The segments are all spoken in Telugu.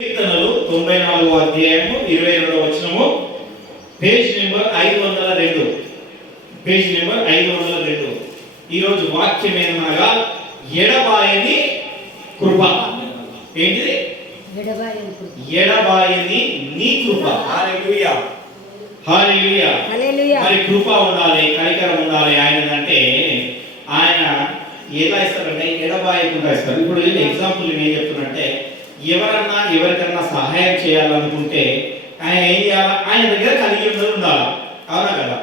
కీర్తనలు 94వ అధ్యాయము 22వ వచనము పేజ్ నెంబర్ 502. Page number 502. ఈ రోజు వాక్యం ఏమనగా ఎడబాయని కృప. ఏంటిది? ఎడబాయని నీ కృప. హల్లెలూయా హల్లెలూయా హల్లెలూయా. మరి కృప ఉండాలి, కనికరం ఉండాలి. ఆయనదంటే ఆయన ఎలా ఇస్తారంటే ఎడబాయకుండా ఇస్తారు. ఇప్పుడు ఎగ్జాంపుల్ నేను ఏం చెప్తున్నంటే, ఎవరన్నా ఎవరికన్నా సహాయం చేయాలనుకుంటే ఆయన ఏం చేయాలా? ఆయన దగ్గర కలిగి ఉండాలి. అవునా కదా?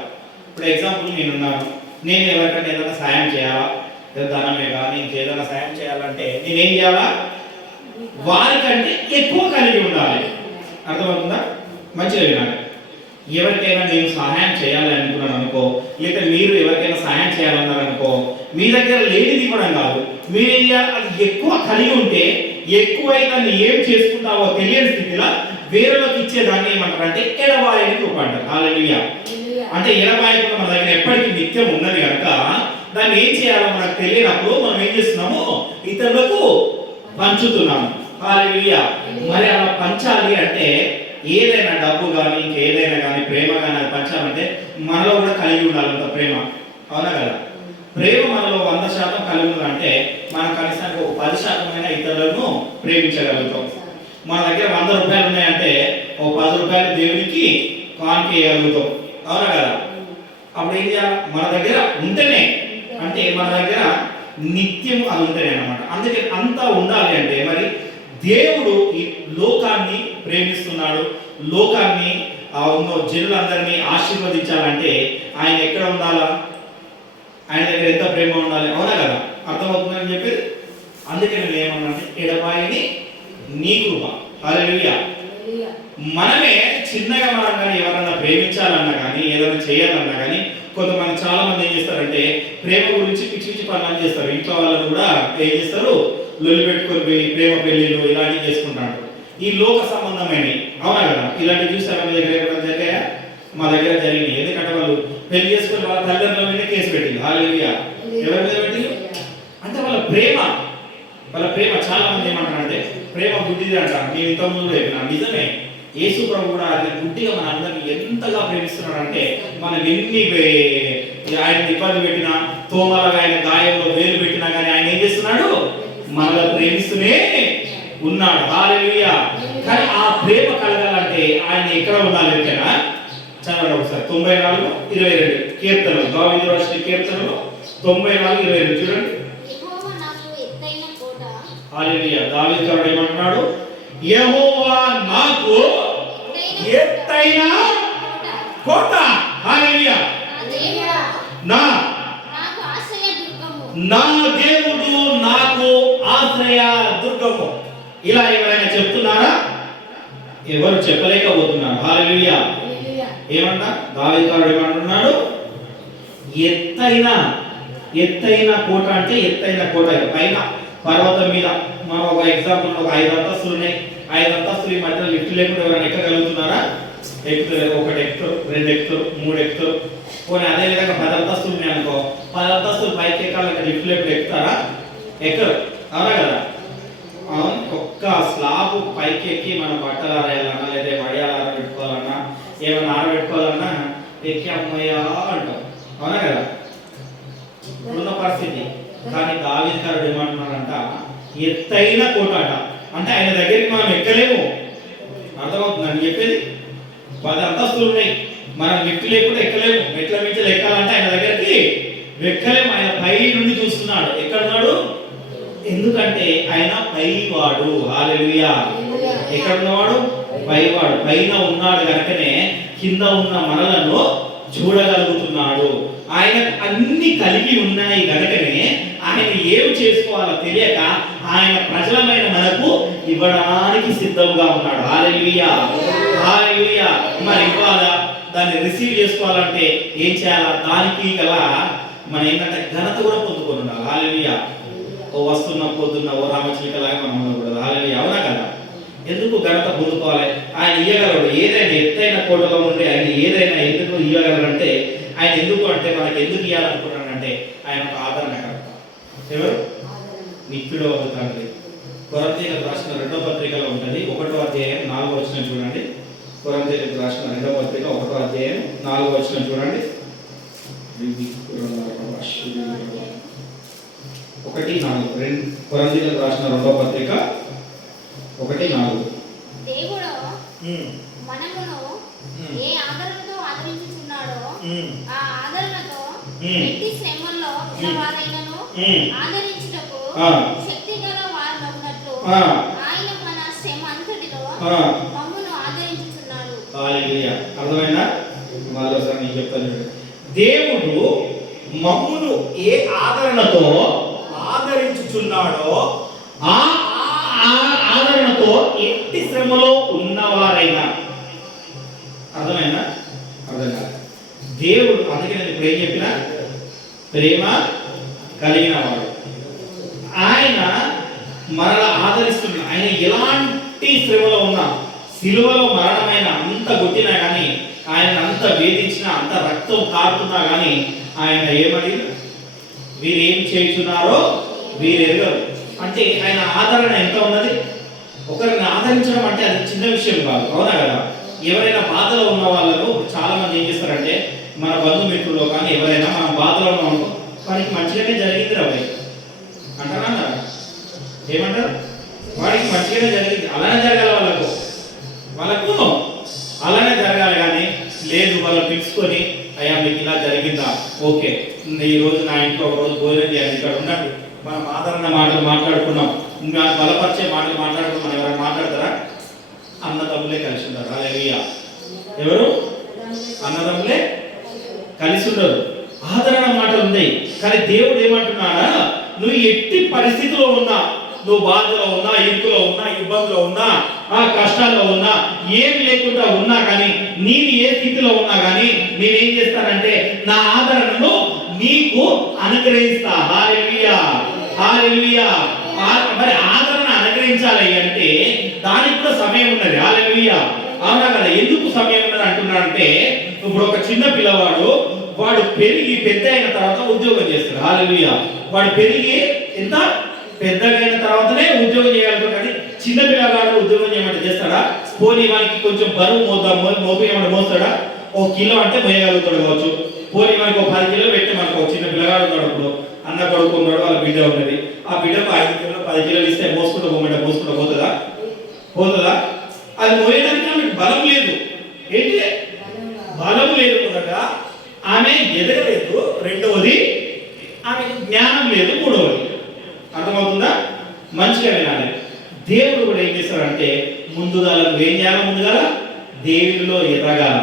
ఇప్పుడు ఎగ్జాంపుల్ నేనున్నాను, నేను ఎవరికన్నా ఏదైనా సహాయం చేయాలా, ధనమే కానీ ఇంకేదైనా సహాయం చేయాలంటే నేనేం చేయాలా? వారికంటే ఎక్కువ కలిగి ఉండాలి. అర్థమవుతుందా? మంచిగా వినాలి. ఎవరికైనా నేను సహాయం చేయాలి అనుకున్నాను అనుకో, లేక మీరు ఎవరికైనా సహాయం చేయాలన్నారు అనుకో, మీ దగ్గర లేనిది ఇవ్వడం కాదు, మీరేం చేయాలి? అది ఎక్కువ కలిగి ఉంటే ఎక్కువై దాన్ని ఏం చేసుకుంటావో తెలియని స్థితిలో వేరేలోకి ఇచ్చేదాన్ని ఏమంటారు అంటే ఎడబాయని కృప అంటారు. హల్లెలూయా. అంటే ఎడబాయకుండా మన దగ్గర ఎప్పటికీ నిత్యం ఉన్నది కనుక దాన్ని ఏం చేయాలో మనకు తెలియనప్పుడు మనం ఏం చేస్తున్నాము? ఇతరులకు పంచుతున్నాము. హల్లెలూయా. మరి అలా పంచాలి అంటే ఏదైనా డబ్బు కానీ ఇంకేదైనా కానీ ప్రేమ కానీ అది పంచాలంటే మనలో కూడా కలిగి ఉండాలంట ప్రేమ. అవునా కదా? ప్రేమ మనలో 100% కలిగి ఉందంటే మనం కనీసానికి ఒక 10% ఇతరులను ప్రేమించగలుగుతాం. మన దగ్గర 100 రూపాయలు ఉన్నాయంటే ఒక 10 రూపాయలు దేవునికి కానుకేయగలుగుతాం. అవునా కదా? అప్పుడు ఏం చేయాలి? మన దగ్గర ఉంటేనే, అంటే మన దగ్గర నిత్యం అది ఉంటేనే అన్నమాట. అందుకే అంతా ఉండాలి అంటే మరి దేవుడు ఈ లోకాన్ని ప్రేమిస్తున్నాడు. లోకాన్ని జనులందరినీ ఆశీర్వదించాలంటే ఆయన ఎక్కడ ఉండాలా? ఆయన దగ్గర ఎంత ప్రేమ ఉండాలి. అవునా కదా? అర్థమవుతుందని చెప్పేది. అందుకే నేను ఏమన్నానంటే ఎడబాయని నీ కృప. హల్లెలూయా. మనమే చిన్నగా మనం కానీ ఎవరన్నా ప్రేమించాలన్నా కానీ ఏదైనా చేయాలన్నా కానీ కొంతమంది చాలా మంది ఏం చేస్తారంటే ప్రేమ గురించి పిచ్చి పిచ్చి పనులు చేస్తారు. ఇంట్లో వాళ్ళని కూడా ఏం చేస్తారు? లొల్లి పెట్టుకొని పోయి ప్రేమ పెళ్లిళ్ళు ఇలాంటివి చేసుకుంటారు. ఈ లోక సంబంధమైనవి. అవునా కదా? ఇలాంటివి చూసారా మీ దగ్గర ఎక్కడ జరిగాయా? మా దగ్గర జరిగినాయి. ఎందుకంటే వాళ్ళు పెళ్లి చేసుకుని వాళ్ళ తల్లిదండ్రుల మీద కేసు పెట్టింది. హల్లెలూయా. ఎవరి మీద పెట్టి? అంటే వాళ్ళ ప్రేమ చాలా మంది ఏమంటారంటే ప్రేమ గుడ్డిది అంటారు. నేను ఇంతకుముందు చెప్పిన నిజమే. యేసు ప్రభు కూడా అది గుడ్డిగా మన అందరినీ ఎంతగా ప్రేమిస్తున్నాడు అంటే మనం ఎన్ని ఆయన ఇబ్బంది పెట్టినా, తోమలగా ఆయన గాయంలో వేలు పెట్టినా కానీ ఆయన ఏం చేస్తున్నాడు? మనల్ని ప్రేమిస్తూనే ఉన్నాడు. హల్లెలూయా. కానీ ఆ ప్రేమ కలగాలంటే ఆయన ఎక్కడ ఉండాలి? ఎక్కడ చదవండి ఒకసారి. 94:22 కీర్తనలు, దావీదు రాసిన కీర్తనలు 94:22 చూడండి. హల్లెలూయా. దావీదు గారు ఏమంటున్నాడు? యెహోవా నాకు ఎత్తైన కోట. హల్లెలూయా. నా దేవుడు నాకు ఆశ్రయ దుర్గము. ఇలా ఎవరైనా చెప్తున్నారా? ఎవరు చెప్పలేకపోతున్నారు. హల్లెలూయా. ఏమంటా? దావీదు గారు ఏమంటున్నాడు? ఎత్తైన కోట. అంటే ఎత్తైన కోట పైన పర్వతం మీద. మనం ఒక ఎగ్జాంపుల్ ఒక 5 అంతస్తులు ఉన్నాయి. 5 అంతస్తులు ఈ మధ్యలో లిఫ్ట్ లేకుండా ఎవరైనా ఎక్కగలుగుతున్నారా? ఎక్కుతారు. 1 ఎక్కుతారు, 2 ఎక్కుతారు, 3 ఎక్కుతారు. పోనీ అదే విధంగా 10 అంతస్తులు ఉన్నాయి అనుకో, 10 అంతస్తులు పైకి ఎక్కాలంటే లిఫ్ట్ లేకుండా ఎక్కుతారా? ఎక్కరు. అవునా కదా? ఒక్క స్లాబ్ పైకి ఎక్కి మనం బట్టలు ఆరేయాలన్నా లేదా వడియాలు ఆరబెట్టుకోవాలన్నా ఏమైనా ఆరబెట్టుకోవాలన్నా ఎక్కి అమ్మయ్యా అంటాం. అవునా కదా? ఇప్పుడున్న పరిస్థితి. కానీ దావీదు గారు ఏమంటున్నారంట? ఎత్తైన కోట అట. అంటే ఆయన దగ్గరికి మనం ఎక్కలేము. అర్థమవుతుంది అని చెప్పేది? 10 అంతస్తులు ఉన్నాయి, మనం లిఫ్ట్ లేకుండా ఎక్కలేము. మెట్ల మించి ఎక్కాలంటే ఆయన దగ్గరికి ఎక్కలేము. ఆయన పై నుండి చూస్తున్నాడు. ఎక్కడున్నాడు? ఎందుకంటే ఆయన పైవాడు. హల్లెలూయా. ఎక్కడ ఉన్నవాడు? పైవాడు. పైన ఉన్నాడు కనుకనే కింద ఉన్న మనలను చూడగలుగుతున్నాడు. ఆయన అన్ని కలిగి ఉన్నాయి కనుకనే ఆయన ఏం చేసుకోవాలో తెలియక ఆయన ప్రజలమైన మనకు ఇవ్వడానికి సిద్ధంగా ఉన్నాడు. హల్లెలూయా హల్లెలూయా. మరి ఇవ్వాలా? దాన్ని రిసీవ్ చేసుకోవాలంటే ఏం చేయాలా? దానికి గల మనం ఏంటంటే ఘనత కూడా పొందుకొని ఉండాలి. హల్లెలూయా. ఓ వస్తున్న పొద్దున్న ఓ రామచిలికలాగా మనం ఉండకూడదు. హల్లెలూయా. అవునా కదా? ఎందుకు ఘనత పొందుకోవాలి? ఆయన ఇయ్యగలడు. ఏదైనా ఎత్తైన కోటలో ఉండి ఆయన ఏదైనా ఎందుకు ఇవ్వగలరంటే ఆయన ఎందుకు అంటే మనకి ఎందుకు ఇవ్వాలనుకున్నానంటే ఆయన ఒక ఆదరణకర్త. ఎవరు? నిత్యుడు తండ్రి. కొరింథీయులకు రాసిన 2వ పత్రికలో ఉంటుంది. 1వ అధ్యాయం 4వ వచనం చూడండి. కొరింథీయులకు రాసిన 2వ పత్రిక 1వ అధ్యాయం 4వ వచనం చూడండి. 1:4 కొరింథీయులకు రాసిన 2వ పత్రిక 1:4. దేవుడు మనమును ఏ ఆదరణతో ఆదరించుచున్నాడో ఆ ఆదరణతో ఎట్టి శ్రమల్లో ఉన్నవారైనను ఆదరించుటకు శక్తిగల వారమగునట్లు ఆయన మన శ్రమ అంతటిలో మమ్మును ఆదరించుచున్నాడు. హల్లెలూయా. అర్థమైందా? మరోసారి నేను చెప్తాను. దేవుడు మమ్మును ఏ ఆదరణతో ఆదరించుచున్నాడో ఆ ఆదరణతో ఎట్టి శ్రమలో ఉన్నవారైనా. అర్థమైందా? అర్థం కాదు. దేవుడు అందుకే నేను ఇప్పుడు ఏం చెప్పినా ప్రేమ కలిగిన వాడు. ఆయన మనల్ని ఆదరిస్తున్నాడు. ఆయన ఎలాంటి శ్రమలో ఉన్నా, సిలువలో మరణమైన అంత కొట్టినా కానీ, ఆయన అంత వేధించినా, అంత రక్తం కారుతున్నా కానీ ఆయన ఏమడి వీరేం చేస్తున్నారో వీరెరగరు. అంటే ఆయన ఆదరణ ఎంత ఉన్నది. ఒకరిని ఆదరించడం అంటే అది చిన్న విషయం కాదు. అవునా కదా? ఎవరైనా బాధలో ఉన్న వాళ్ళను చాలా మంది ఏం చేస్తారంటే, మన బంధుమిత్రుల్లో కానీ ఎవరైనా మనం బాధలో ఉన్నాం, వాడికి మంచిగానే జరిగింది రాబాయి అంటారా? ఏమంటారు? వాడికి మంచిగానే జరిగింది, అలానే జరగాలి, వాళ్ళకు అలానే జరగాలి. కానీ లేదు, వాళ్ళు పిలుచుకొని అయ్యా మీకు ఇలా జరిగిందా, ఓకే ఈ రోజు నా ఇంట్లో ఒక రోజు భోజనం చేయాలి, ఇక్కడ ఉండండి, మనం ఆదరణ మాటలు మాట్లాడుకున్నాం, ఇంకా బలపరిచే మాటలు మాట్లాడుకున్నాం. మనం ఎవరైనా మాట్లాడతారా? అన్నదమ్ములే కలిసి ఉంటారు. హల్లెలూయా. ఎవరు? అన్నదమ్ములే కలిసి ఉండరు. ఆదరణ మాటలు ఉన్నాయి. కానీ దేవుడు ఏమంటున్నాడా, నువ్వు ఎట్టి పరిస్థితిలో ఉన్నా, నువ్వు బాధలో ఉన్నా, ఇరుకులో ఉన్నా, ఇబ్బందిలో ఉన్నా, ఆ కష్టాల్లో ఉన్నా, ఏమి లేకుండా ఉన్నా కానీ, నేను ఏ స్థితిలో ఉన్నా కానీ నేనేం చేస్తానంటే నా ఆదరణను నీకు అనుగ్రహిస్తా. హల్లెలూయా. హల్లెలూయా. మరి ఆదరణ అనుగ్రహించాలి అంటే దానికి కూడా సమయం ఉన్నది. హల్లెలూయా. అవునా కదా? ఎందుకు సమయం ఉన్నది అంటున్నాడంటే, ఇప్పుడు ఒక చిన్న పిల్లవాడు వాడు పెరిగి పెద్ద అయిన తర్వాత ఉద్యోగం చేస్తాడు. హల్లెలూయా. వాడు పెరిగి ఎంత పెద్దగా అయిన తర్వాతనే ఉద్యోగం చేయగలుగుతాడు. కానీ చిన్న పిల్లగాడు ఉద్యోగం చేయమంటే చేస్తాడా? పోనీ వానికి కొంచెం బరువు మోపేయమంటే మోస్తాడా? 1 కిలో అంటే మోయగలుగుతాడు కావచ్చు. పోనీ మనకి 10 కిలోలు పెట్టి మనకు ఒక చిన్న పిల్లగాడు ఉన్నాడు, ఇప్పుడు అన్న కొడుకు ఉన్నాడు, వాళ్ళ బిడ్డ ఉన్నది, ఆ బిడ్డకు 5 కిలోలు 10 కిలోలు ఇస్తే మోసుకుంటూ పోమంటే మోసుకుంటూ పోతుందా? అది మోయడానికి ఆమెకు బలం లేదు. ఏంటి? బలం లేదు. మొదట ఆమె ఎదగలేదు, రెండవది ఆమెకు జ్ఞానం లేదు, మూడవది. అర్థమవుతుందా? మంచిగా వినాలి. దేవుడు కూడా ఏం చేస్తాడంటే ముందుగా నువ్వేం చేయాలి? ముందుగా దేవునిలో ఎదగాల.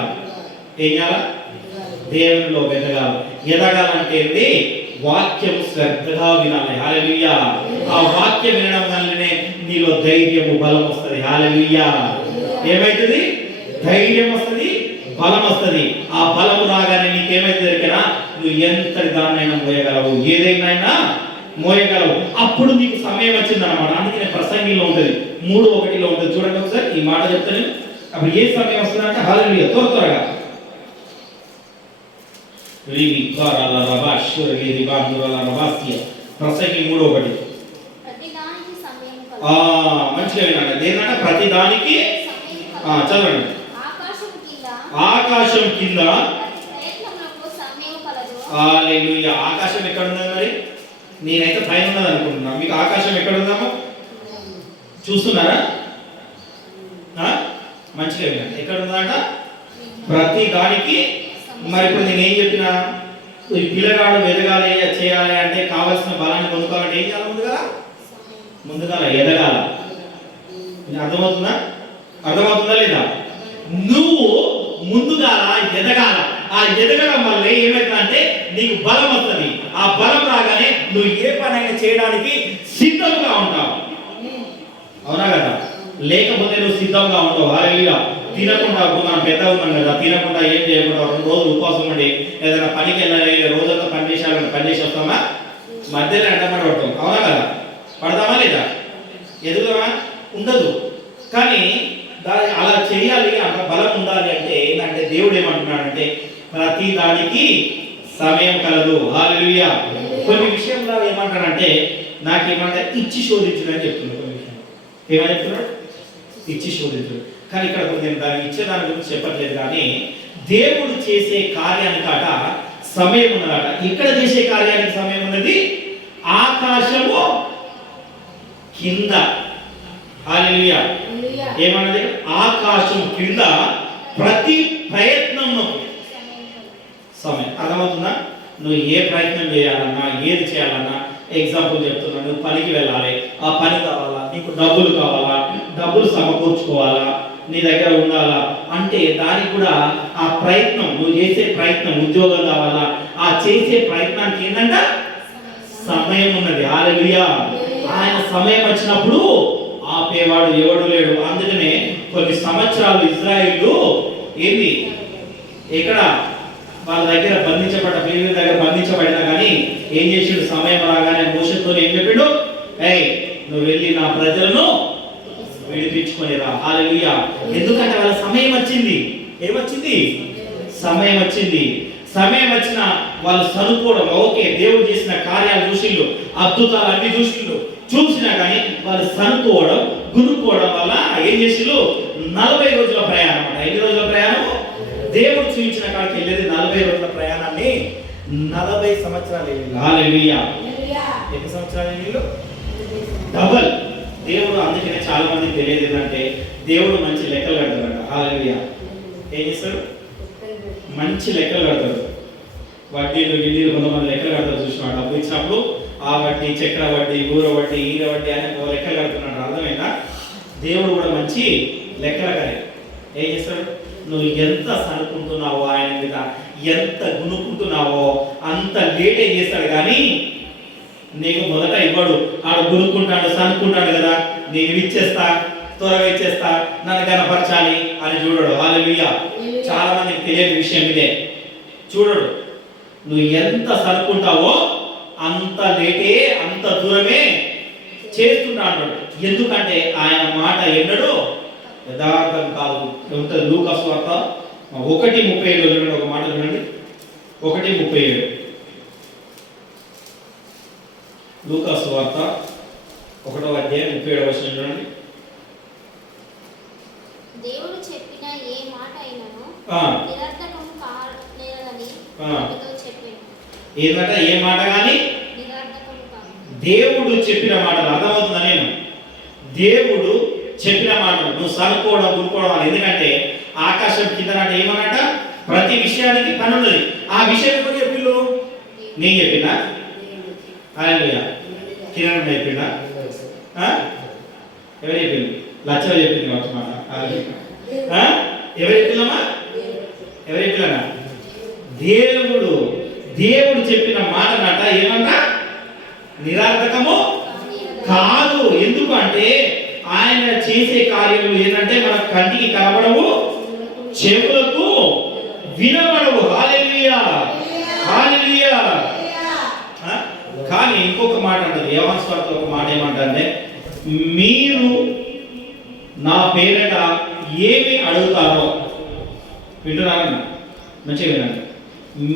ఏం చేయాలా? దేవునిలో ఎదగాలంటే ఏంటి? వాక్యం శ్రద్ధగా వినాలి. హల్లెలూయా. ఆ వాక్యం వినడం వల్లనే నీలో ధైర్యము, బలం వస్తుంది. హల్లెలూయా. ఏమైతుంది? ధైర్యం వస్తుంది, బలం వస్తుంది. ఆ బలము రాగానే నీకేమైతుంది దగ్గర? నువ్వు ఎంతటి దాన్నైనా మోయగలవు, ఏదైనా మోయగలవు. అప్పుడు నీకు సమయం వచ్చింది అన్నమాట. అందుకే ప్రసంగిలో ఉంటుంది 3:1 ఉంటుంది. చూడండి ఒకసారి ఈ మాట చెప్తాను. అప్పుడు ఏ సమయం వస్తుందంటే హల్లెలూయా, త్వరగా ప్రసంగి 3:1. మంచిగా వినండి. దేనంటే ప్రతి దానికి చదవండి. ఆకాశం కింద హల్లెలూయా. ఆకాశం ఎక్కడ ఉన్నది? మరి నేనైతే పైన ఉన్నది అనుకుంటున్నా. మీకు ఆకాశం ఎక్కడ ఉందామో చూస్తున్నారా? మంచిగా వినండి. ఎక్కడ ఉందంట? ప్రతి దానికి. మరి ఇప్పుడు నేనేం చెప్పినా, ఈ పిల్లగాడు ఎదగాలి, చేయాలి అంటే కావాల్సిన బలాన్ని పొందుకోవాలంటే ఏం చేయాలి? ముందుగా ఎదగాల. అర్థమవుతుందా లేదా? నువ్వు ముందుగా ఎదగాల. ఆ ఎదగడం వల్ల ఏమైతుందంటే నీకు బలం వస్తుంది. ఆ బలం రాగానే నువ్వు ఏ పనైనా చేయడానికి సిద్ధంగా ఉంటావు. అవునా కదా? లేకపోతే నువ్వు సిద్ధంగా ఉంటావు. హల్లెలూయా. తినకుండా, మనం పెద్దగా ఉన్నాం కదా, తినకుండా ఏం చేయకుండా 2 రోజులు ఉపవాసం ఉండి ఏదైనా పనికి వెళ్ళాలి, రోజంతా పని చేసి వస్తామా? మధ్యలో ఎంటమాట పడతాం. అవునా కదా? పడతామా లేదా? ఎదుగుదామా? ఉండదు. కానీ అలా చేయాలి, అంత బలం ఉండాలి అంటే ఏంటంటే దేవుడు ఏమంటున్నాడంటే ప్రతి దానికి సమయం కలదు. హల్లెలూయా. కొన్ని విషయంలో ఏమంటాడంటే నాకేమంటే ఇచ్చి శోధించుడు అని చెప్తున్నాడు. కొన్ని విషయం ఏమని చెప్తున్నాడు? ఇచ్చి శోధించుడు. కానీ ఇక్కడ నేను దాన్ని ఇచ్చేదాని గురించి చెప్పట్లేదు, కానీ దేవుడు చేసే కార్యానికట సమయం ఉన్నదట. ఇక్కడ చేసే కార్యానికి సమయం ఉన్నది ఆకాశము కింద. హల్లెలూయా. ఏమన్నది? ఆకాశం కింద ప్రతి ప్రయత్నము సమయం. అర్థమవుతుందా? నువ్వు ఏ ప్రయత్నం చేయాలన్నా, ఏది చేయాలన్నా, ఎగ్జాంపుల్ చెప్తున్నా, నువ్వు పనికి వెళ్ళాలి, ఆ పని కావాలా, నీకు డబ్బులు కావాలా, డబ్బులు సమకూర్చుకోవాలా, నీ దగ్గర ఉండాలా అంటే దానికి కూడా ఆ ప్రయత్నం, నువ్వు చేసే ప్రయత్నం, ఉద్యోగం కావాలా, ఆ చేసే ప్రయత్నానికి ఏంటంట సమయం ఉన్నది. హల్లెలూయా. ఆయన సమయం వచ్చినప్పుడు ఆపేవాడు ఎవడు లేడు. అందుకనే కొన్ని సంవత్సరాలు ఇజ్రాయిలు ఏంది ఎక్కడ వాళ్ళ దగ్గర ఫిలిస్తీయుల దగ్గర బంధించబడినా కానీ ఏం చేసిండు? సమయం రాగానే మోషేతో ఏం చెప్పిండు? ఏయ్, నువ్వు వెళ్ళి నా ప్రజలను విడిపించుకొనిరా. హల్లెలూయా. ఎందుకంటే వాళ్ళ సమయం వచ్చింది. ఏమొచ్చింది? సమయం వచ్చింది. సమయం వచ్చిన వాళ్ళు సనుకోవడం, ఓకే దేవుడు చేసిన కార్యాలు చూసిండు, అద్భుతాలు అన్ని చూసినా కానీ వాళ్ళు సనుకోవడం, గురుకోవడం వల్ల ఏం చేసిండు? 40 రోజుల ప్రయాణం అన్నమాట. ఎన్ని రోజుల ప్రయాణం? దేవుడు చూపించిన కాడికి వెళ్ళేది 40 రోజుల ప్రయాణాన్ని 40 సంవత్సరాలు వెళ్ళింది. హల్లెలూయా. ఎన్ని సంవత్సరాలు వెళ్ళిండు? డబల్. దేవుడు అందుకనే చాలా మందికి తెలియదు ఏంటంటే దేవుడు మంచి లెక్కలు కడతాడు. హల్లెలూయా. ఏం చేస్తాడు? మంచి లెక్కలు కడతాడు. వడ్డీలు గిడ్డీలు కొంతమంది లెక్కలు కడతారు చూసినా, డబ్బు ఇచ్చినప్పుడు ఆ వడ్డీ, చక్ర వడ్డీ, ఊర వడ్డీ, ఈర వడ్డీ అని లెక్కలు కడుతున్నాడు. అర్థమైందా? దేవుడు కూడా మంచి లెక్కల కరే. ఏం చేస్తాడు? నువ్వు ఎంత సనుకుంటున్నావో ఆయన మీద, ఎంత గునుకుంటున్నావో అంత లేటే చేస్తాడు. కానీ నీకు మొదట ఇవ్వడు. ఆడు గునుక్కుంటాడు, సనుక్కుంటాడు కదా, నేను ఇచ్చేస్తా, త్వరగా ఇచ్చేస్తా, నన్ను కనపరచాలి అని చూడడు. హల్లెలూయా. చాలా మందికి తెలియని విషయం ఇదే. చూడడు. నువ్వు ఎంత సనుక్కుంటావో అంత లేటే, అంత దూరమే చేస్తున్నాడు. ఎందుకంటే ఆయన మాట ఎన్నడూ యథార్థం కాదు. ఉంటుంది లూకా సువార్త 1:37 ఒక మాట చూడండి. 1:37 లూకా సువార్త 1:37 చూడండి. దేవుడు చెప్పిన ఏ మాట అయినను నిరర్థకము కానేరదని మీతో చెప్పాను. ఏంటంటే ఏ మాట కానీ నిరర్థకము కాదు. దేవుడు చెప్పిన మాటలు. అర్థమవుతుందా? నేను దేవుడు చెప్పిన మాటలు నువ్వు సనుకోవడం, గురుకోవడం అని. ఎందుకంటే ఆకాశం కింద అంటే ఏమన్నట? ప్రతి విషయానికి పని ఉన్నది. ఆ విషయం ఎవరు చెప్పిండు? నేను చెప్పినా? హల్లెలూయా. కిరణ్ చెప్పిండా? ఎవరు చెప్పిండు? లచ్చవ చెప్పింది ఒక మాట. ఎవరు చెప్పిందమ్మా? ఎవరు చెప్పినా? దేవుడు చెప్పిన మాట నాట ఏమన్నా నిరర్థకము కాదు. ఎందుకు అంటే ఆయన చేసే కార్యములు ఏంటంటే మన కంటికి కనబడవు, చెవులకు వినబడవు. హల్లెలూయా. హల్లెలూయా. కానీ ఇంకొక మాట అంటది యోహాను సువార్త ఒక మాట ఏమంటే, మీరు నా పేరిట ఏమి అడుగుతారో, వింటున్నారన్న మంచిగా వినండి,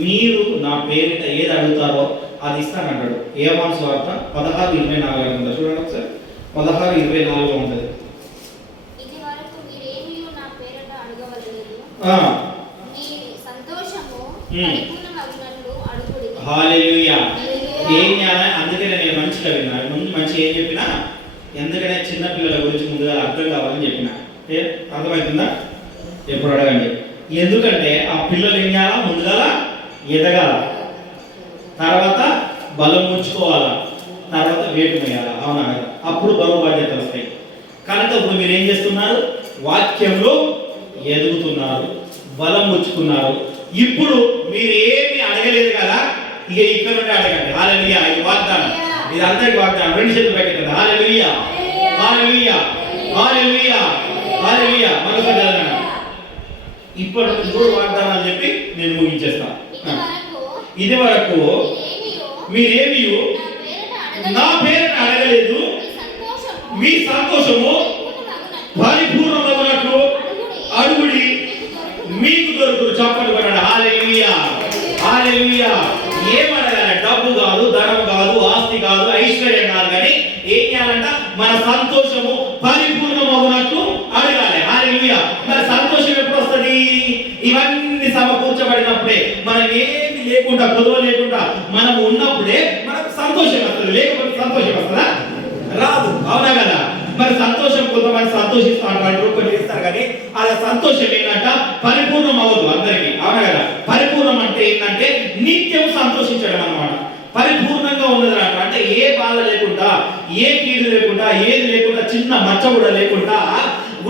మీరు నా పేరిట ఏది అడుగుతారో అది ఇస్తానంటాడు. యోహాను సువార్త 16:24 ఉంటుంది. చూడండి ఒకసారి. 16:24 ఉంటుంది. ఇది వరకు మీరేమీ నా పేరిట అడగవలెను, మీ సంతోషము పరిపూర్ణమగునట్లు అడుగుడి. హల్లెలూయా. ఏం చేయాలి? అందుకనే నేను మంచిగా విన్నా. ముందు మంచి ఏం చెప్పినా, ఎందుకనే చిన్న పిల్లల గురించి ముందుగా అర్థం కావాలని చెప్పిన. అర్థమవుతుందా? ఎప్పుడు అడగండి. ఎందుకంటే ఆ పిల్లలు ఏం చేయాలా? ముందుగా ఎదగాల, తర్వాత బలం ఉంచుకోవాలా, తర్వాత వేటు వేయాలా. అవునా కదా? అప్పుడు బరువు బాధ్యతలు వస్తాయి. కనుక ఇప్పుడు మీరు ఏం చేస్తున్నారు? వాక్యంలో ఎదుగుతున్నారు, బలం ఉంచుకున్నారు. ఇప్పుడు మీరు ఏమి అడగలేదు కదా, ఇక ఇక్కడ నుండి అడగండి. హల్లెలూయా. ఇది వాగ్దానం, ఇది అందరికి వాగ్దానం. 2 చేతులు పెట్టండి. హల్లెలూయా. హల్లెలూయా. హల్లెలూయా. హల్లెలూయా. మరొకటి చదవండి. ఇప్పుడు 3 వాగ్దానాలు చెప్పి నేను ముగించేస్తాను. ఇది వరకు మీరేమీ నా పేరున అడగలేదు, మీ సంతోషము పరిపూర్ణమగునట్లు అడుగుడి, మీకు దొరుకును. చప్పట్లు కొట్టండి. హల్లెలూయా. హల్లెలూయా. ఏమడగాలి? డబ్బు కాదు, ధనం కాదు, ఆస్తి కాదు, ఐశ్వర్యం కాదు, కానీ ఏం చేయాలంట? మన సంతోషము మరి సంతోషం ఎప్పుడు వస్తుంది? ఇవన్నీ సమకూర్చబడినప్పుడే, మనం ఏమి లేకుండా కొదవ లేకుండా మనం ఉన్నప్పుడే మనకు సంతోషం వస్తుంది. లేకపోతే సంతోషం వస్తుందా? రాదు. అవునా కదా? మరి సంతోషం కొంతమంది సంతోషిస్తూ అంటారు, కొన్ని చేస్తారు, కానీ అలా సంతోషం ఏంటంట పరిపూర్ణం అవ్వదు అందరికీ. అవునా కదా? పరిపూర్ణం అంటే ఏంటంటే నిత్యం సంతోషించడం అన్నమాట. పరిపూర్ణంగా ఉన్నది అంటే ఏ బాధ లేకుండా, ఏ కీడు లేకుండా, ఏది లేకుండా, చిన్న మచ్చ కూడా లేకుండా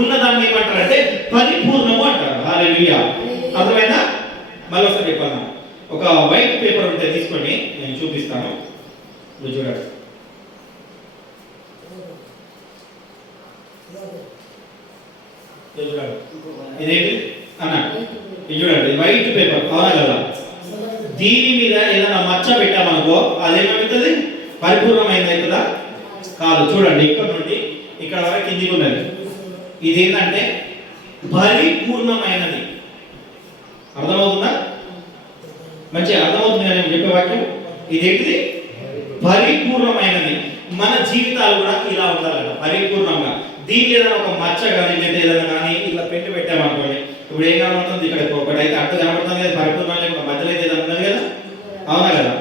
ఉన్నదాన్ని ఏమంటారంటే పరిపూర్ణము అంటారు. హల్లెలూయా. అర్థమైందా? మళ్ళీ ఒకసారి చెప్పాను. ఒక వైట్ పేపర్ ఉంటే తీసుకోండి, నేను చూపిస్తాను. ఇప్పుడు చూడండి, ఇదేంటి అన్న, ఇది చూడండి, వైట్ పేపర్. అవునా కదా? దీని మీద ఏదైనా మచ్చ పెట్టామనుకో అదేమవుతుంది? పరిపూర్ణమైంది అవుతుందా? కాదు. చూడండి, ఇక్కడ నుండి ఇక్కడ వరకు కిందికి ఉన్నది. ఇది ఏంటంటే పరిపూర్ణమైనది. అర్థమవుతుందా? మంచిగా అర్థమవుతుంది కదా నేను చెప్పే వాక్యం? ఇదేంటిది? పరిపూర్ణమైనది. మన జీవితాలు కూడా ఇలా ఉండాలట, పరిపూర్ణంగా. దీని ఏదైనా ఒక మచ్చ కానీ లేదా ఏదైనా కానీ ఇలా పెట్టి పెట్టామనుకోండి, ఇప్పుడు ఏం కనబడుతుంది? ఇక్కడ ఒకటైతే అడ్డు కనబడుతుంది కదా, పరిపూర్ణం లేకుండా మధ్యలో అయితే ఏదైనా ఉన్నది కదా. అవునా కదా?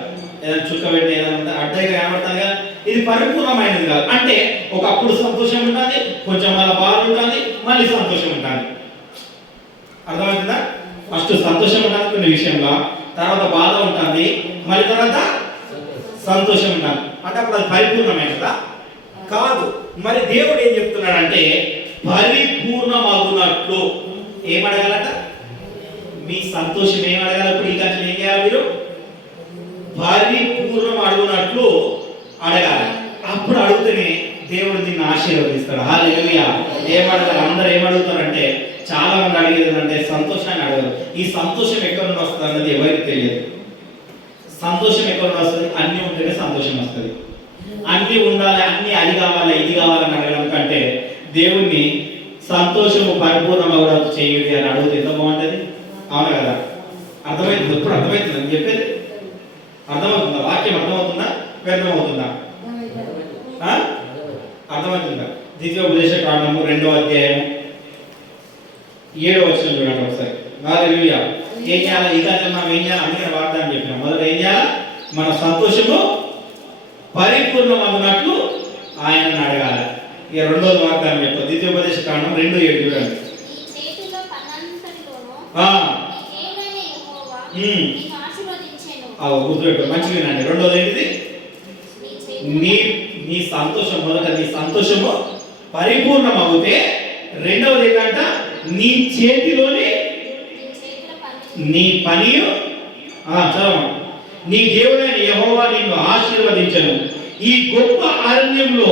ఏదైనా చుక్క పెట్టి ఏదైనా అడ్డు అయితే కనబడుతుంది కదా, ఇది పరిపూర్ణమైనది కాదు. అంటే ఒకప్పుడు సంతోషం ఉంటుంది, కొంచెం మళ్ళీ బాధ ఉంటుంది, మళ్ళీ సంతోషం ఉంటుంది. అర్థమవుతుందా? ఫస్ట్ సంతోషం ఉంటుంది కొన్ని విషయంలో, తర్వాత బాధ ఉంటుంది, మళ్ళీ తర్వాత సంతోషం ఉంటుంది. అంటే అప్పుడు అది పరిపూర్ణమైనదా? కాదు. మరి దేవుడు ఏం చెప్తున్నాడంటే పరిపూర్ణమగునట్లు ఏమడగాలట? మీ సంతోషం ఏం అడగాలి? ఇప్పుడు ఈ కాలం ఏం చేయాలి? మీరు పరిపూర్ణం అడుగునట్లు అడగాలి. అప్పుడు అడిగితేనే దేవుడు దీన్ని ఆశీర్వదిస్తాడు. హల్లెలూయా. ఏమడగాలి? అందరూ ఏమడుగుతారంటే, చాలా మంది అడిగేది అంటే సంతోషాన్ని అడగరు. ఈ సంతోషం ఎక్కడ నుండి వస్తుంది అన్నది ఎవరికి తెలియదు. సంతోషం ఎక్కడ నుండి వస్తుంది? అన్ని ఉంటేనే సంతోషం వస్తుంది. అన్ని ఉండాలి, అన్ని అది కావాలి, ఇది కావాలని అడగడం కంటే దేవుణ్ణి సంతోషము పరిపూర్ణమవుగా చేయండి అని అడిగితే ఎంత బాగుంటుంది. అవునా కదా? అర్థమవుతుంది? ఎప్పుడు అర్థమవుతుంది అని చెప్పేది? అర్థమవుతుందా? వాక్యం అర్థమవుతుందా? వ్యర్థమవుతుందా? అర్థమవుతుందా? ద్వితీయోపదేశ కాండము 2వ అధ్యాయం 7వ వచనం చూడండి ఒకసారి. హల్లెలూయా. ఏం చేయాలి? ఈ కాలం మనం ఏం చేయాలి? అందుకని వాగ్దానం చెప్పినాం. మొదట ఏం చేయాలి? మన సంతోషము పరిపూర్ణమగునట్లు ఆయనను అడగాలి. ఇక రెండోది వాగ్దానం చెప్తాం. ద్వితీయోపదేశ కాండం 2:7 చూడండి. గుర్తుపెట్టు, మంచిగా వినండి. రెండోది ఏంటిది? నీ సంతోషం, మొదట నీ సంతోషము పరిపూర్ణమవుతే, రెండవది ఏంటంట? నీ చేతిలోని నీ పని చదవండి. నీ దేవుడైన యెహోవా నిన్ను ఆశీర్వదించను. ఈ గొప్ప అరణ్యంలో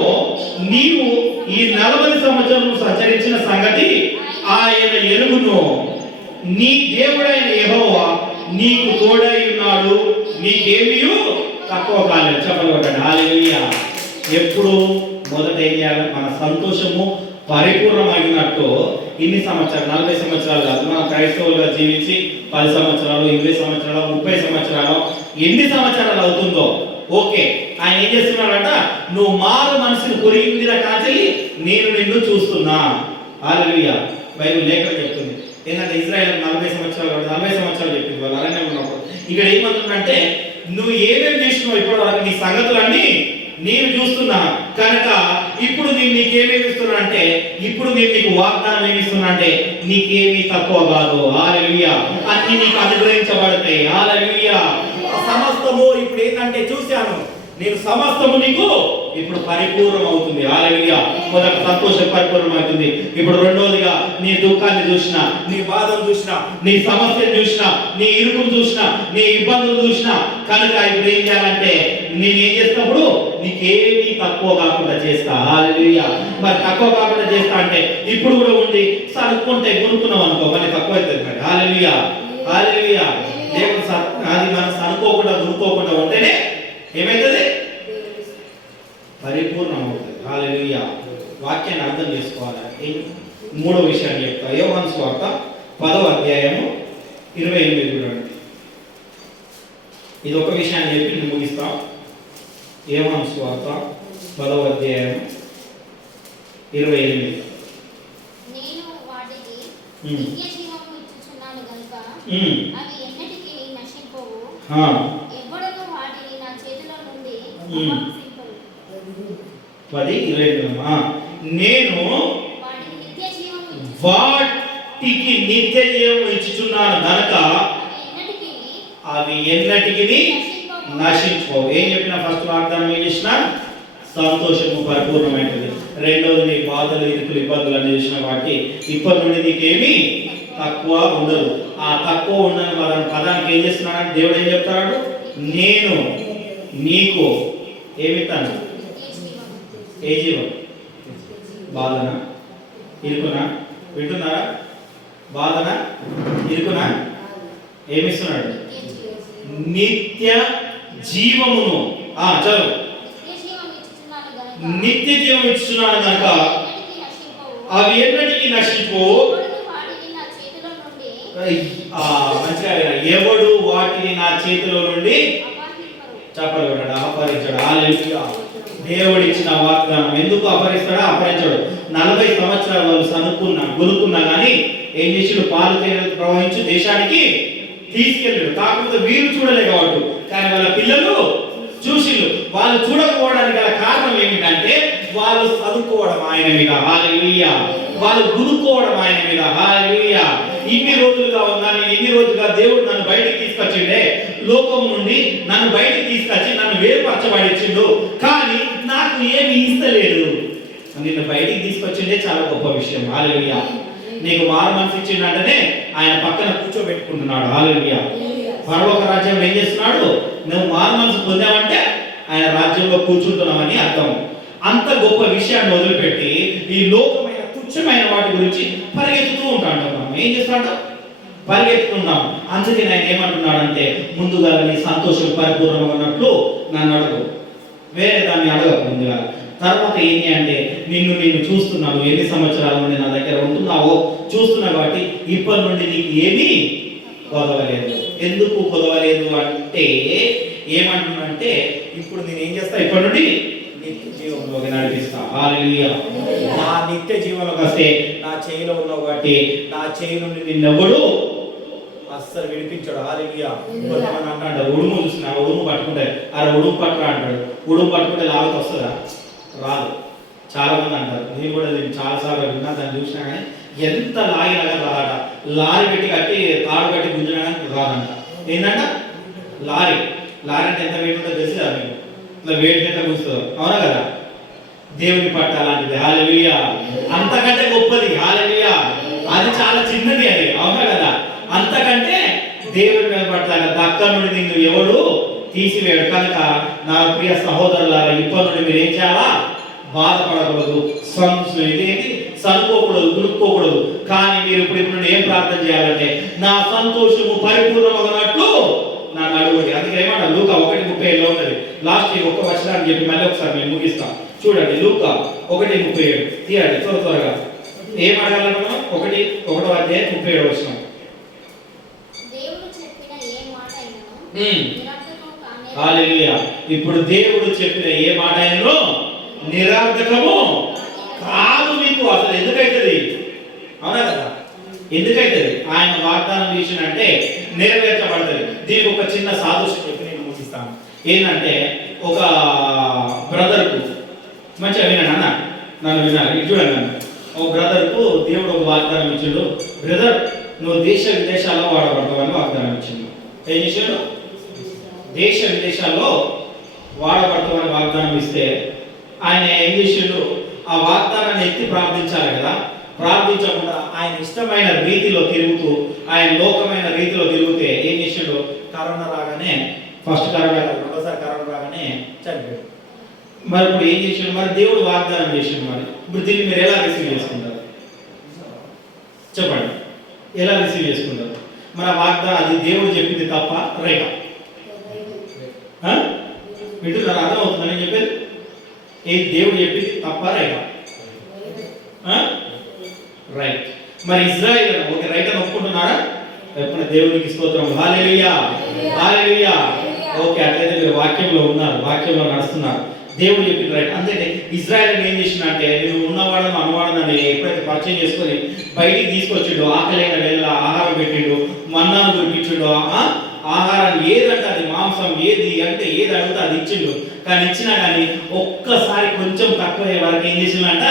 నీవు ఈ 40 సంవత్సరములు సంచరించిన సంగతి ఆయన ఎరుగును. నీ దేవుడైన యెహోవా నీకు తోడై ఉన్నాడు, నీకేమీ తక్కువ కాలేదు. చెప్పలు కొట్టండి. హల్లెలూయా. ఎప్పుడు మొదట ఏం చేయాలి? మన సంతోషము పరిపూర్ణమైనట్టు ఇన్ని సంవత్సరాలు, 40 సంవత్సరాలు కాదు, మన క్రైస్తవులుగా జీవించి 10 సంవత్సరాలు, 20 సంవత్సరాలు, 30 సంవత్సరాలు, ఎన్ని సంవత్సరాలు అవుతుందో ఓకే. ఆయన ఏం చేస్తున్నాడంట? నువ్వు మారు మనసును కొరిగిందిన కాచి నేను నిన్ను చూస్తున్నా. హల్లెలూయా. బైబిల్ లేఖనం చెప్తుంది ఏంటంటే ఇజ్రాయెల్ 40 సంవత్సరాలు 40 సంవత్సరాలు చెప్పింది వాళ్ళు అలానే ఉన్నప్పుడు. ఇక్కడ ఏమంటుందంటే నువ్వు ఏమేమి చేసినావు ఇప్పుడు వరకు, నీ సంగతులన్నీ నేను చూస్తున్నా కనుక ఇప్పుడు నేను నీకేమేమి ఇస్తున్నా అంటే, ఇప్పుడు నేను నీకు వాగ్దానం ఏమి ఇస్తున్నా అంటే నీకేమీ తక్కువ కాదు. హల్లెలూయా. అన్ని నీకు అనుగ్రహించబడతాయి. హల్లెలూయా. సమస్తము ఇప్పుడు ఏంటంటే చూశాను నేను, సమస్తము నీకు ఇప్పుడు పరిపూర్ణం అవుతుంది. హల్లెలూయా. మొదట సంతోషం పరిపూర్ణం అవుతుంది. ఇప్పుడు రెండోదిగా నీ దుఃఖాన్ని చూసినా, నీ బాధను చూసినా, నీ సమస్యను చూసినా, నీ ఇరుకును చూసినా, నీ ఇబ్బందులు చూసినా కనుక ఇప్పుడు ఏం చేయాలంటే నేను ఏం చేసినప్పుడు నీకేమీ తక్కువ కాకుండా చేస్తా. హల్లెలూయా. మరి తక్కువ కాకుండా చేస్తా అంటే ఇప్పుడు కూడా ఉండి సరుక్కుంటే గురుకున్నాం అనుకో మరి తక్కువ అవుతుంది. మరి హల్లెలూయా. హల్లెలూయా. దేవుడు అది మనం సనుకోకుండా గురుకోకుండా ఉంటేనే ఏమైతుంది? పరిపూర్ణం అవుతుంది. హల్లెలూయా. వాక్యాన్ని అర్థం చేసుకోవాలి. మూడో విషయాన్ని చెప్తా. యోహాను సువార్త 10వ అధ్యాయము 28 చూడండి. ఇది ఒక విషయాన్ని చెప్పి నేను ముగిస్తాం. యోహాను సువార్త 10వ అధ్యాయం 28. నిత్య జీవము ఇచ్చుచున్నాను గనుక అవి ఎన్నటికీ నశింపవు, ఎవ్వడను వాటిని నా చేతిలో నుండి అపహరింపడు. 10:22 నేను వాటికి నిత్య జీవం ఇచ్చుచున్నాను గనుక అవి ఎన్నటికి నశించుకోవు. ఏం చెప్పిన ఫస్ట్ వాగ్దానం ఏం చేసిన? సంతోషము పరిపూర్ణమైనది. రెండోది నీ బాధలు, ఇరుకులు, ఇబ్బందులు అన్ని చేసిన వాటి ఇప్పటి నుండి నీకేమీ తక్కువ ఉండదు. ఆ తక్కువ ఉండని వాళ్ళని పదానికి ఏం చేస్తున్నాడు దేవుడు? ఏం చెప్తాడు? నేను నీకు ఏమిస్తాను? ఏ జీవం? బాధన, ఇరుకునా? వింటున్నారా? బాధన, ఇరుకునా? ఏమిస్తున్నాడు? నిత్య జీవమును. చదువు. నిత్య జీవం ఇస్తున్నాను కనుక అవి ఎన్నటికీ నశించిపోవు. ఎవడు వాటిని నా చేతిలో నుండి చెప్పగలడు? అపహరించాడు. హల్లెలూయా. దేవుడిచ్చిన వాగ్దానం ఎందుకు అపహరిస్తాడా? అపహరించాడు. 40 సంవత్సరాలు వాళ్ళు గురుకున్నా కానీ ఏం చేసాడు? పాలు తేనెలు ప్రవహించి దేశానికి తీసుకెళ్ళాడు. కాకపోతే వీరు చూడలేకపోవద్దు, కానీ వాళ్ళ పిల్లలు చూసిళ్ళు. వాళ్ళు చూడకపోవడానికి గల కారణం ఏమిటంటే వాళ్ళు చదువుకోవడం ఆయన మీద. హల్లెలూయా. వాళ్ళు గురుకోవడం ఆయన మీద. హల్లెలూయా. ఇన్ని రోజులుగా దేవుడు నన్ను బయటికి తీసుకొచ్చిండే, లోకం నుండి నన్ను బయటికి తీసుకొచ్చి నన్ను వేరుపరచబడిచ్చిండు, కానీ నాకు ఏమి ఇస్తలేడు. నిన్ను బయటికి తీసుకొచ్చిండే చాలా గొప్ప విషయం. హల్లెలూయా. నీకు మారు మనసు ఇచ్చిండంటేనే ఆయన పక్కన కూర్చోబెట్టుకుంటున్నాడు. హల్లెలూయా. పరలోక రాజ్యం ఏం చేస్తున్నాడు? నువ్వు మారు మనసు పొందావంటే ఆయన రాజ్యంలో కూర్చుంటున్నామని అర్థం. అంత గొప్ప విషయాన్ని వదిలిపెట్టి ఈ లోకమైన తుచ్చమైన వాటి గురించి పరిగెత్తుతూ ఉంటాడు. మనం ఏం చేస్తాడు? పరిగెత్తుతున్నాం. అందుకే ఆయన ఏమంటున్నాడంటే, ముందుగా నీ సంతోషం పరిపూర్ణంగా ఉన్నట్లు నన్ను అడుగు, వేరే దాన్ని అడగకు. ముందుగా తర్వాత ఏంటి అంటే, నిన్ను చూస్తున్నాను, ఎన్ని సంవత్సరాల నుండి నా దగ్గర ఉంటున్నావో చూస్తున్నా కాబట్టి ఇప్పటి నుండి నీకు ఏమీ కొదవలేదు. ఎందుకు కొదవలేదు అంటే ఏమంటున్నానంటే, ఇప్పుడు నేను ఏం చేస్తా? ఇప్పటి నుండి నిత్య జీవంలోకి నడిపిస్తా. హల్లెలూయా. నా నిత్య జీవంలోకి వస్తే నా చేయిలో ఉన్నావు కాబట్టి నా చేయి నుండి నిన్నెవడు అస్సలు విడిపించాడు. హల్లెలూయా. కొంతమంది అంటాడు, ఉడుము చూసిన ఉడుము పట్టుకుంటే, అరే ఉడుము పట్టురా అంటాడు. ఉడుము పట్టుకుంటే లాభం వస్తుందా? రాదు. చాలా మంది అంటారు. నేను చాలా సార్లు విన్నా, దాన్ని చూసినా కానీ ఎంత లాగిలాగా రాదట. లారీ పెట్టి కట్టి తాడు కట్టి గుంజినా కానీ రాదంట. ఏంటంట? లారీ అంటే ఎంత వెయిట్ ఉంటుందో తెలిసి మీకు ఇట్లా వెయిట్ ఎంత కూర్చుందో. అవునా కదా? దేవుని పట్ట అలాంటిది. హల్లెలూయా. అంతకంటే గొప్పది. హల్లెలూయా. అది చాలా చిన్నది అది. అవునా కదా? అంతకంటే దేవుని మీద పట్టాలి. దక్క నుండి నిన్ను ఎవడు తీసివేయడు. కనుక నా ప్రియ సహోదరులారా, ఇప్పటి నుండి మీరు ఏం చేయాలా? బాధపడకూడదు, సనుకోకూడదు, గురుక్కోకూడదు. కానీ మీరు ఇప్పుడు నుండి ఏం ప్రార్థన చేయాలంటే, నా సంతోషము పరిపూర్ణమగినట్లు నన్ను అడుగుడి. అందుకే ఏమన్నా లూకా 1:37 ఉన్నది. లాస్ట్ ఒక్క వచనాన్ని చెప్పి మళ్ళీ ఒకసారి నేను ముగిస్తాం. చూడండి, లూకా 1:37 తీయండి త్వరగా. ఏం అడగాలంటే మనం 1:37 హల్లెలూయా. ఇప్పుడు దేవుడు చెప్పిన ఏ మాట అయినో నిరర్థకము కాదు మీకు. అసలు ఎందుకైతుంది? అవునా కదా? ఎందుకైతుంది? ఆయన వాగ్దానం చేసినంటే నెరవేర్చబడుతుంది. దీనికి ఒక చిన్న సాదృశ్యం చెప్పి నేను ముగిస్తాను. ఏంటంటే, ఒక బ్రదర్కు మంచిగా వినండి అన్న, నన్ను వినాలి, చూడండి నన్ను. ఒక బ్రదర్కు దేవుడు ఒక వాగ్దానం ఇచ్చాడు. బ్రదర్, నువ్వు దేశ విదేశాల్లో వాడబడతావని వాగ్దానం ఇచ్చిండు. ఏం చేశాడు? దేశ విదేశాల్లో వాడబడతామని వాగ్దానం ఇస్తే ఆయన ఏం చేసాడు? ఆ వాగ్దానాన్ని ఎత్తి ప్రార్థించాలి కదా. ప్రార్థించకుండా ఆయన ఇష్టమైన రీతిలో తిరుగుతూ, ఆయన లోకమైన రీతిలో తిరిగితే ఏం చేసాడు? కరోనా రాగానే, ఫస్ట్ కరోనా కాదు, రెండోసారి కరోనా రాగానే చనిపోయాడు. మరి ఇప్పుడు ఏం చేసాడు? మరి దేవుడు వాగ్దానం చేసాడు. మరి ఇప్పుడు దీన్ని మీరు ఎలా రిసీవ్ చేసుకుంటారు? చెప్పండి, ఎలా రిసీవ్ చేసుకుంటారు? మరి వాగ్దానం అది దేవుడు చెప్పింది తప్ప రైట్? వింటున్నారు? అర్థమవుతుందని నేను చెప్పేది. ఏది దేవుడు చెప్పింది తప్ప రైట్? రైట్. మరి ఇజ్రాయిల్ ఓకే రైట్ అని ఒప్పుకుంటున్నారా? ఎప్పుడు దేవునికి స్తోత్రం. హల్లెలూయా, హల్లెలూయా. ఓకే, అట్లయితే మీరు వాక్యంలో ఉన్నారు, వాక్యంలో నడుస్తున్నారు. దేవుడు చెప్పిన రైట్. అందుకే ఇజ్రాయెల్ ఏం చేసిన అంటే నువ్వు ఉన్నవాడను అనవాడనని ఎప్పుడైతే పరిచయం చేసుకొని బయటికి తీసుకొచ్చిండు, ఆకలైన వేళ ఆహారం పెట్టిండు, మన్నాను కురిపించిండు, ఆహారం ఏదంటే అది మాంసం, ఏది అంటే ఏది అడిగితే అది ఇచ్చిండు. కానీ ఇచ్చినా కానీ ఒక్కసారి కొంచెం తక్కువ వారికి ఏం చేసిందంట,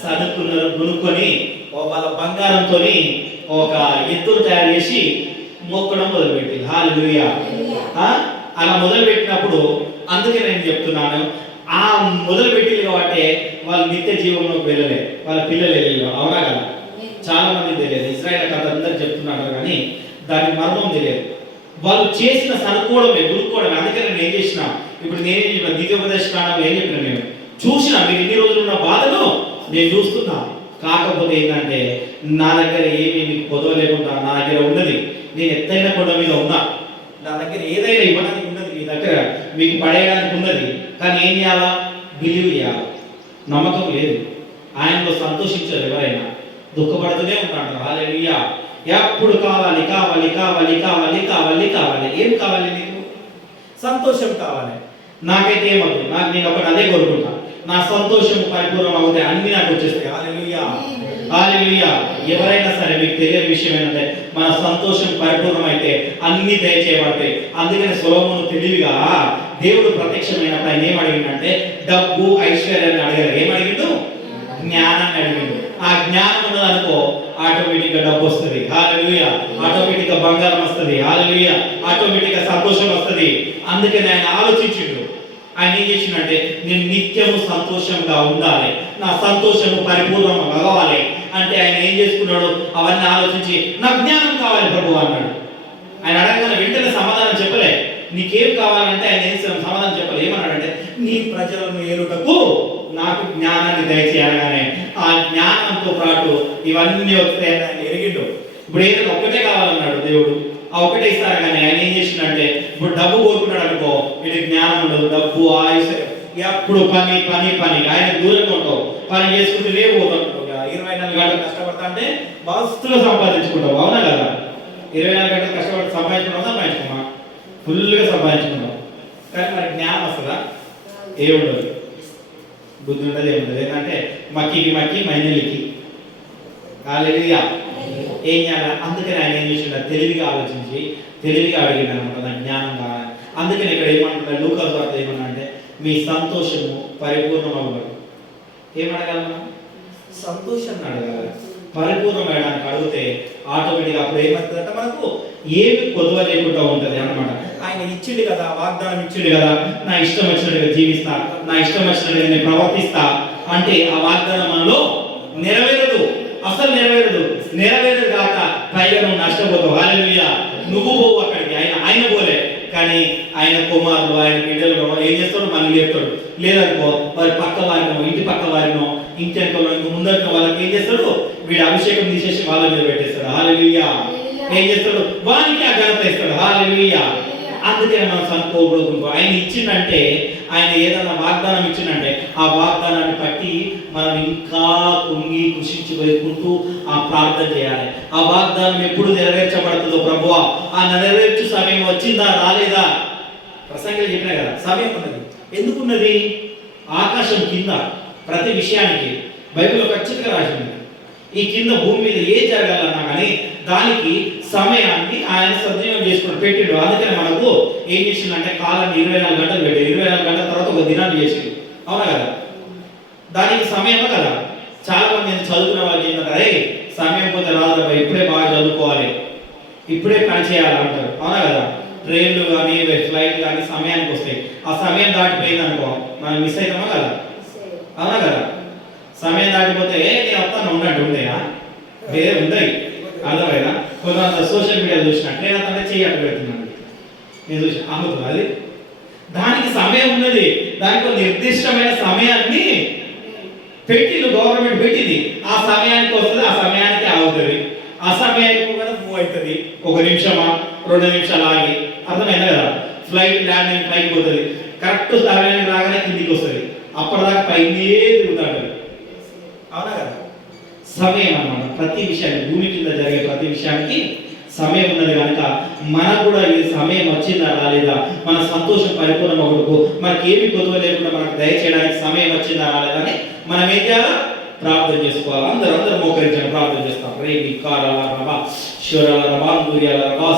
సరుకున్నారు కొనుక్కొని వాళ్ళ బంగారంతో ఒక ఎత్తులు తయారు చేసి మొక్కడం మొదలుపెట్టింది. హల్లెలూయా. అలా మొదలుపెట్టినప్పుడు అందుకే నేను చెప్తున్నాను, ఆ మొదలుపెట్టింది కాబట్టి వాళ్ళు నిత్య జీవంలోకి వెళ్ళలేదు, వాళ్ళ పిల్లలు వెళ్ళలేదు. అవునా కదా? చాలా మంది తెలియదు. ఇజ్రాయెల్ కథ అందరు చెప్తున్నారు కానీ దాని మర్మం తెలియదు. వాళ్ళు చేసిన సనుకోవడమే, గురుకోవడమే. అందుకే నేను ఏం చేసిన, ఇప్పుడు నేనేం చెప్పిన ద్వితీయోపదేశ కాండంలో ఏం చెప్పిన, నేను చూసిన మీరు ఇన్ని రోజులు ఉన్న బాధను నేను చూస్తున్నా. కాకపోతే ఏంటంటే నా దగ్గర ఏమీ మీకు పొదవ లేకుండా నా దగ్గర ఉన్నది. నేను ఎత్తైన కొండ మీద ఉన్నా, నా దగ్గర ఏదైనా ఇవ్వడానికి ఉన్నది, మీ దగ్గర మీకు పడేయడానికి ఉన్నది. కానీ ఏం చేయాలా? బిలీవ్ చేయాలి. నమ్మకం లేదు, ఆయనలో సంతోషించారు. ఎవరైనా దుఃఖపడుతూనే ఉంటాడు. హల్లెలూయా. ఎప్పుడు కావాలి కావాలి కావాలి కావాలి కావాలి కావాలి. ఏం కావాలి నీకు? సంతోషం కావాలి. నాకైతే ఏమవుతుంది, నాకు నేను ఒకటి అదే కోరుకుంటా, నా సంతోషం పరిపూర్ణం అవుతాయి, అన్ని నాకు వచ్చేస్తాయి. హల్లెలూయా. హల్లెలూయా. ఎవరైనా సరే మీకు తెలియని విషయం ఏంటంటే మన సంతోషం పరిపూర్ణమైతే అన్ని దయచేయబడతాయి. అందుకని సొలొమోను తెలివిగా దేవుడు ప్రత్యక్షమైనప్పుడు ఆయన ఏం అడిగిందంటే డబ్బు ఐశ్వర్యాన్ని అడిగారు. ఏం అడిగిండు? జ్ఞానాన్ని అడిగిండు. ఆ జ్ఞానం ఉన్నదనుకో ఆటోమేటిక్ గా డబ్బు వస్తుంది. హల్లెలూయా. ఆటోమేటిక్ గా బంగారం వస్తుంది. హల్లెలూయా. ఆటోమేటిక్ గా సంతోషం వస్తుంది. అందుకని ఆయన ఆలోచించిండు. ఆయన ఏం చేసిందంటే నేను నిత్యము సంతోషంగా ఉండాలి, నా సంతోషము పరిపూర్ణం అవ్వాలి అంటే ఆయన ఏం చేసుకున్నాడు, అవన్నీ ఆలోచించి నా జ్ఞానం కావాలి ప్రభు అన్నాడు. ఆయన అడగగానే వెంటనే సమాధానం చెప్పలే. నీకేం కావాలంటే ఆయన ఏం సమాధానం చెప్పలే. ఏమన్నాడంటే నీ ప్రజలను ఏలుటకు నాకు జ్ఞానాన్ని దయచేయగానే ఆ జ్ఞానంతో పాటు ఇవన్నీ వస్తాయని ఆయన ఎరిగిండు. ఇప్పుడు ఏదైనా ఒక్కటే కావాలన్నాడు దేవుడు, ఆ ఒకటే ఇస్తారు. కానీ ఆయన ఏం చేసిందంటే ఇప్పుడు డబ్బు కోరుకున్నాడు అనుకో, వీడికి జ్ఞానం ఉండదు, డబ్బు ఆయుష్ ఎప్పుడు పని పని పని. ఆయన దూరంగా ఉంటావు, పని చేసుకుంటూ లేకపోతావు. 24 గంటలు కష్టపడతా అంటే మస్తుగా సంపాదించుకుంటావు. అవునా కదా? 24 గంటలు కష్టపడి సంపాదించుకున్నాం, ఫుల్గా సంపాదించుకుంటాం. కానీ మరి జ్ఞానం వస్తుందా? ఏముండదు, బుద్ధి ఉండదు, ఏముండదు. ఏంటంటే మక్కికి మక్కి మైనలికి. హల్లెలూయా. ఏం చేయాలి? అందుకని ఆయన ఏం చేసిండు, తెలివిగా ఆలోచించి తెలివిగా అడిగిన అనమాట, నాకు జ్ఞానం కావాలి. అందుకని ఇక్కడ ఏమంటున్నారు, లూకా వార్త ఏమన్నా అంటే మీ సంతోషము పరిపూర్ణం అవ్వదు. ఏమడగాలి మనం? సంతోషాన్ని అడగాలి. పరిపూర్ణం అయ్యడానికి అడిగితే ఆటోమేటిక్గా అప్పుడు ఏమవుతుందంటే మనకు ఏమి కొదవ లేకుండా ఉంటుంది అన్నమాట. ఆయన ఇచ్చిండు కదా, వాగ్దానం ఇచ్చిండు కదా, నా ఇష్టం వచ్చినట్టుగా జీవిస్తా, నా ఇష్టం వచ్చినట్టుగా నేను ప్రవర్తిస్తా అంటే ఆ వాగ్దానం మనలో నెరవేరదు, అసలు నెరవేరదు. నెరవేరదు కాక పైగా నువ్వు నష్టపోతావు. హల్లెలూయా. నువ్వు పోవు అక్కడికి, ఆయన పోలే. కానీ ఆయన కుమారులు, ఆయన బిడ్డలు ఏం చేస్తాడు, మనకి చెప్తాడు. లేదనుకో వారి పక్క వారినో, ఇంటి పక్క వారినో, ఇంటి వెనకలో ఇంక ముందరికో వాళ్ళకి ఏం చేస్తాడు, వీడు అభిషేకం తీసేసి వాళ్ళ మీద పెట్టేస్తాడు. హల్లెలూయా. ఏం చేస్తాడు, వానికి ఆ ఘనత ఇస్తాడు. హల్లెలూయా. అందుకే మనం సంకోకూడదు. ఆయన ఇచ్చిందంటే, ఆయన ఏదైనా వాగ్దానం ఇచ్చిందంటే ఆ వాగ్దానాన్ని బట్టి మనం ఇంకా కుంగి కృషించిపోకుంటూ ఆ ప్రార్థన చేయాలి. ఆ వాగ్దానం ఎప్పుడు నెరవేర్చబడుతుందో ప్రభువా, ఆ నెరవేర్చు సమయం వచ్చిందా రాలేదా? ప్రసంగం చెప్పినా కదా, సమయం ఉన్నది. ఎందుకున్నది? ఆకాశం కింద ప్రతి విషయానికి బైబిల్లో ఖచ్చితంగా రాసింది. ఈ కింద భూమి మీద ఏ జరగాలన్నా కానీ దానికి సమయాన్ని ఆయన సద్వినియోగం చేసుకుని పెట్టిండు. అందుకని మనకు ఏం చేసిందంటే కాలాన్ని 24 గంటలు పెట్టి 24 గంటల తర్వాత ఒక దినాన్ని చేసింది. అవునా కదా? దానికి సమయమే కదా. చాలా మంది చదువుకున్న వాళ్ళు ఏంటంటే అరే సమయం పోతే రాదు, ఇప్పుడే బాగా చదువుకోవాలి, ఇప్పుడే పని చేయాలి అంటారు. అవునా కదా? ట్రైన్లు కానీ ఫ్లైట్లు కానీ సమయానికి వస్తాయి. ఆ సమయం దాటిపోయింది అనుకో మనం మిస్ అవుతామా కదా? అవునా కదా? సమయం దాటిపోతే నేను వస్తాను ఉన్నట్టు ఉండేనా? వేరే ఉంటాయి. అర్థమైనా? కొంత సోషల్ మీడియా చూసినట్టు నేను అతనే చెయ్యట్టు పెడుతున్నాను, నేను చూసి అమ్ముతుంది. అది దానికి సమయం ఉన్నది, దానికి ఒక నిర్దిష్టమైన సమయాన్ని పెట్టింది, గవర్నమెంట్ పెట్టింది. ఆ సమయానికి వస్తుంది, ఆ సమయానికి ఆగుతుంది, ఆ సమయానికి మూవ్ అవుతుంది. 1 నిమిషమా 2 నిమిషాలు ఆగి. అర్థమైందా కదా? ఫ్లైట్ ల్యాండ్ అయిన పైకి పోతుంది, కరెక్ట్ సమయానికి రాగానే కిందికి వస్తుంది. అప్పటిదాకా పైనే తిరుగుతాడు. అవునా కదా? సమయం అన్నమాట. ప్రతి విషయానికి, భూమి కింద జరిగే ప్రతి విషయానికి సమయం ఉన్నది కనుక మనకు కూడా ఈ సమయం వచ్చిందా రాలేదా, మన సంతోషం పరిపూర్ణ ఒకటికు మనకి ఏమి కొదువ లేకుండా మనకు దయచేయడానికి సమయం వచ్చిందా రాలేదా అని మనం ఏం చేయాలా, ప్రార్థన చేసుకోవాలి. అందరూ మోకరించండి, ప్రార్థన చేస్తాం. రేవి కారాల రబా శివరాల రబా గురియాల రబా